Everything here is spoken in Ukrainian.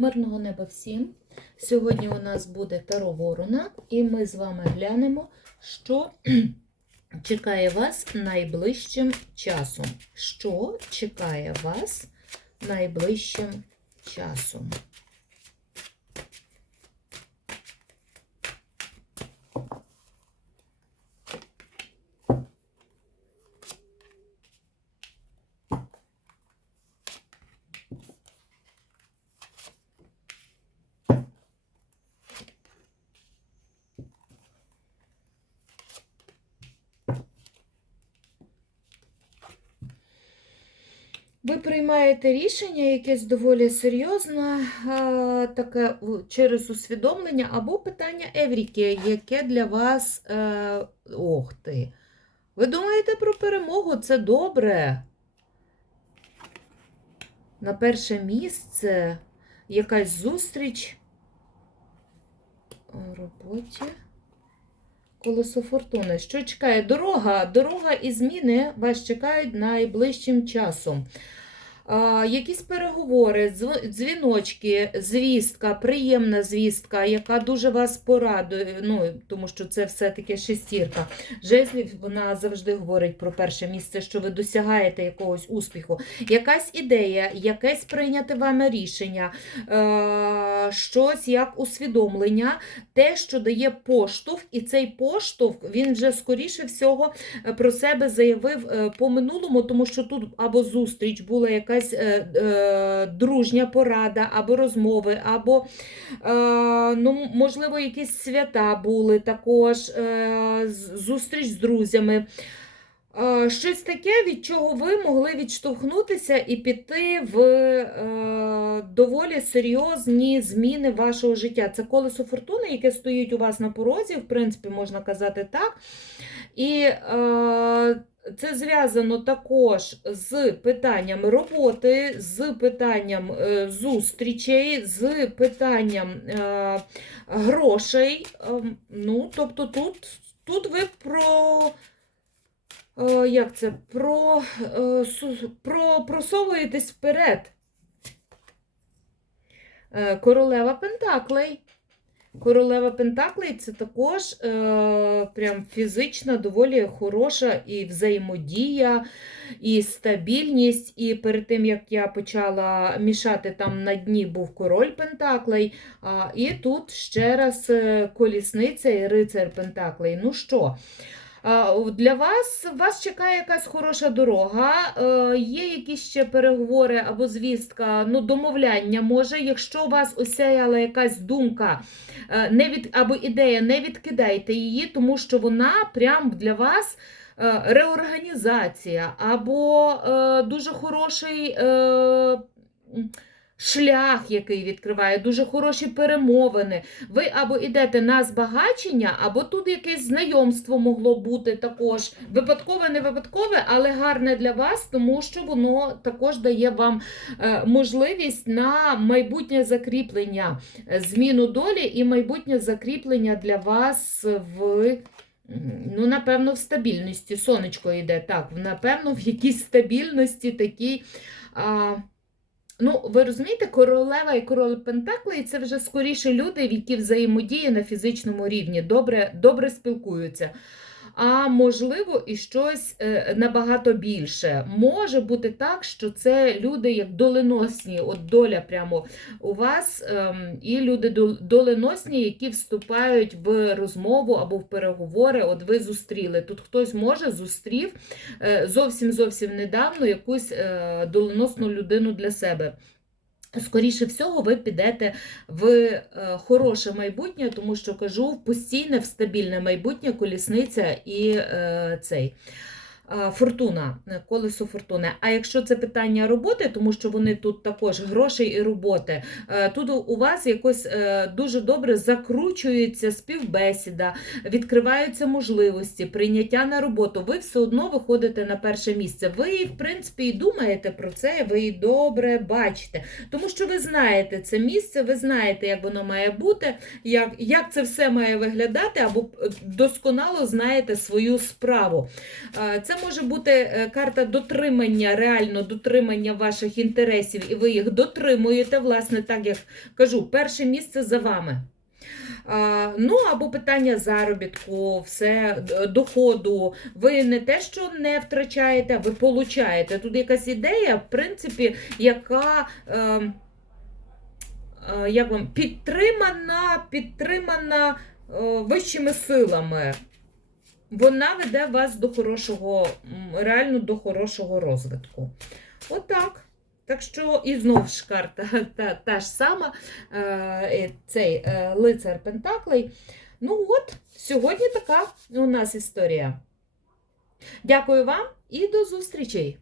Мирного неба всім! Сьогодні у нас буде Таро Ворона, і ми з вами глянемо, що чекає вас найближчим часом. Що чекає вас найближчим часом? Ви приймаєте рішення якесь доволі серйозне, таке через усвідомлення або питання Евріки, яке для вас. Е, ох ти. Ви думаєте про перемогу? Це добре. На перше місце якась зустріч у роботі. Колесо фортуни. Що чекає? Дорога, дорога і зміни вас чекають найближчим часом. Якісь переговори, дзвіночки, звістка, приємна звістка, яка дуже вас порадує, ну, тому що це все-таки шестірка. Жезлів, вона завжди говорить про перше місце, що ви досягаєте якогось успіху. Якась ідея, якесь прийняте вами рішення, щось як усвідомлення, те, що дає поштовх, і цей поштовх він вже скоріше всього про себе заявив е, по минулому, тому що тут або зустріч була якась е, е, дружня порада, або розмови, або е, ну, можливо якісь свята були також, е, зустріч з друзями. Е, Щось таке, від чого ви могли відштовхнутися і піти в е, доволі серйозні зміни вашого життя. Це колесо фортуни, яке стоїть у вас на порозі, в принципі, можна казати так. І е, це зв'язано також з питанням роботи, з питанням е, зустрічей, з питанням е, грошей. Е, ну, тобто тут, тут ви про. Е, як це? Про, е, про, просовуєтесь вперед. Королева Пентаклей. Королева Пентаклей це також е, прям фізично доволі хороша і взаємодія, і стабільність. І перед тим, як я почала мішати, там на дні був король Пентаклей. А, і тут ще раз е, колісниця і рицар Пентаклей. Ну що? Для вас вас чекає якась хороша дорога, е, є якісь ще переговори або звістка, ну, домовляння може, якщо вас осяяла якась думка е, не від, або ідея, не відкидайте її, тому що вона прям для вас е, реорганізація, або дуже хороший. Шлях, який відкриває, дуже хороші перемовини. Ви або йдете на збагачення, або тут якесь знайомство могло бути також. Випадкове, не випадкове, але гарне для вас, тому що воно також дає вам е, можливість на майбутнє закріплення, е, зміну долі і майбутнє закріплення для вас в. Ну, напевно, в стабільності. Сонечко йде так, напевно, в якійсь стабільності такій. А, Ну, ви розумієте, королева і король Пентаклей це вже скоріше люди, які взаємодіють на фізичному рівні, добре, добре спілкуються. А можливо, і щось е, набагато більше. Може бути так, що це люди як доленосні, от доля прямо у вас, ем, і люди дол- доленосні, які вступають в розмову або в переговори. От ви зустріли. Тут хтось може зустрів е, зовсім зовсім недавно якусь е, доленосну людину для себе. Скоріше всього, ви підете в е, хороше майбутнє, тому що кажу, в постійне, в стабільне майбутнє колісниця і е, цей. Е, Фортуна, е, колесо фортуни. А якщо це питання роботи, тому що вони тут також грошей і роботи, е, тут у вас якось дуже добре закручується співбесіда, відкриваються можливості, прийняття на роботу. Ви все одно виходите на перше місце. Ви, в принципі, і думаєте про це, ви і добре бачите. Тому що ви знаєте це місце, ви знаєте, як воно має бути, як, як це все має виглядати, або досконало знаєте свою справу. Це може бути е, карта дотримання, реально дотримання ваших інтересів, і ви їх дотримуєте, власне, так як кажу, перше місце за вами. Ну, або питання заробітку, все, доходу. Ви не те, що не втрачаєте, а ви получаєте. Тут якась ідея, в принципі, яка. Е, е, як вам, підтримана, підтримана е, вищими силами. Вона веде вас до хорошого, реально до хорошого розвитку. Отак. Так що і знову ж карта та, та ж сама, е, цей е, лицар Пентаклей. Ну от, сьогодні така у нас історія. Дякую вам і до зустрічей!